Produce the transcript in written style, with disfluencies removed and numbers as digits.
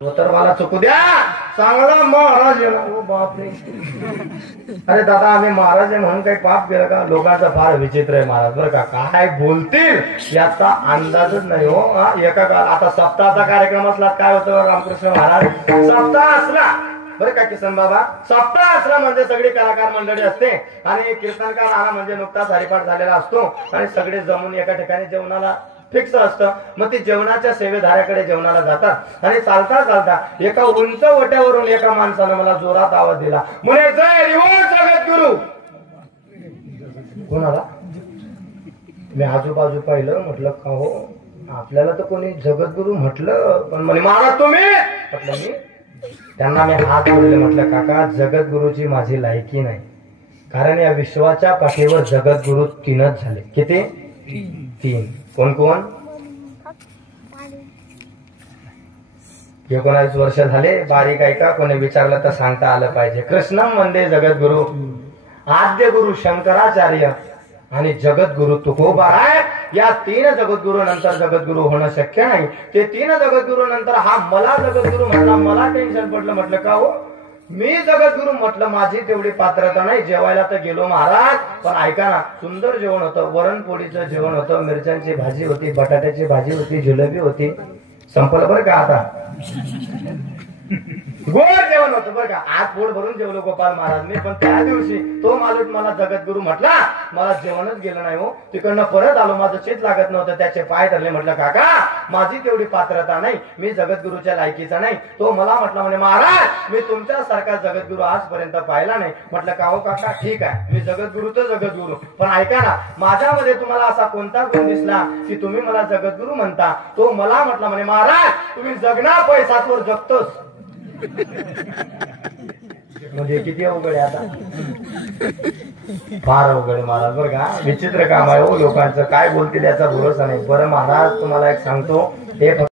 तर मला चुकू द्या, चांगला महाराज आहे ना. ओ बापरे, अरे दादा आम्ही महाराज आहे म्हणून काही पाप केलं का? लोकांचं फार विचित्र आहे महाराज बरं का, काय बोलतील याचा अंदाजच नाही हो. एका आता सप्ताहाचा कार्यक्रम असला काय होतं रामकृष्ण महाराज, सप्ताह असला बरं का किसन बाबा, सप्ताह असला म्हणजे सगळी कलाकार मंडळी असते आणि कीर्तनकार आला म्हणजे नुकताच हरिपाठ झालेला असतो आणि सगळे जमून एका ठिकाणी जेवणाला फिक्स असतं. मग ती जेवणाच्या सेवेधाऱ्याकडे जेवणाला जातात आणि चालता चालता एका उंच ओट्यावरून एका माणसानं मला जोरात आवाज दिला, म्हणे जय हरिओम जगद्गुरु. कोणाला? मी आजूबाजू पाहिलं, म्हटलं का हो आपल्याला तर कोणी जगद्गुरु म्हटलं, पण म्हणे महाराज तुम्ही. म्हटलं मी. त्यांना मी हात जोडले, म्हटलं काका जगद्गुरुची माझी लायकी नाही, कारण या विश्वाच्या पाठीवर जगद्गुरु तीनच झाले. किती? तीन. कोण कोण? 19 वर्ष झाले. बारीक ऐका, कोणी विचारलं तर सांगता आलं पाहिजे. कृष्णम वंदे जगद्गुरु, आद्य गुरु शंकराचार्य आणि जगद्गुरु तुकोबा आहे. या तीन जगद्गुरु नंतर जगद्गुरु होणं शक्य नाही. ते तीन जगद्गुरु नंतर हा मला जगद्गुरु म्हटला, मला टेन्शन पडलं. म्हटलं का हो मी जगद्गुरु, म्हटलं माझी तेवढी पात्रता नाही. जेवायला तर गेलो महाराज, पण ऐका ना, सुंदर जेवण होतं, वरणपोळीचं जेवण होतं, मिरच्यांची भाजी होती, बटाट्याची भाजी होती, जिलेबी होती. संपलं बरं का आता, गोड जेवण होतं बरं का. आज पोट भरून जेवलो गोपाल महाराज मी, पण त्या दिवशी तो मालूट मला जगद्गुरु म्हटला, मला जेवणच गेलं नाही हो. तिकडनं परत आलो, माझं चित लागत नव्हतं, त्याचे पाय धरले. म्हटलं काका माझी तेवढी पात्रता नाही, मी जगद्गुरुच्या लायकीचा नाही. तो मला म्हटला, म्हणे महाराज मी तुमच्यासारखा जगद्गुरु आजपर्यंत पाहिला नाही. म्हटलं का हो काका ठीक आहे, मी जगद्गुरु तर जगद्गुरु, पण ऐका ना माझ्यामध्ये तुम्हाला असा कोणता गुण दिसला की तुम्ही मला जगद्गुरु म्हणता? तो मला म्हटला, म्हणे महाराज तुम्ही जगना पैसावर जगतोस. म्हणजे किती अवघड आहे आता, फार अवघड आहे महाराज बरं का. विचित्र काम आहे हो लोकांचं, काय बोलतील याचा भरोसा नाही. बरं महाराज तुम्हाला एक सांगतो, हे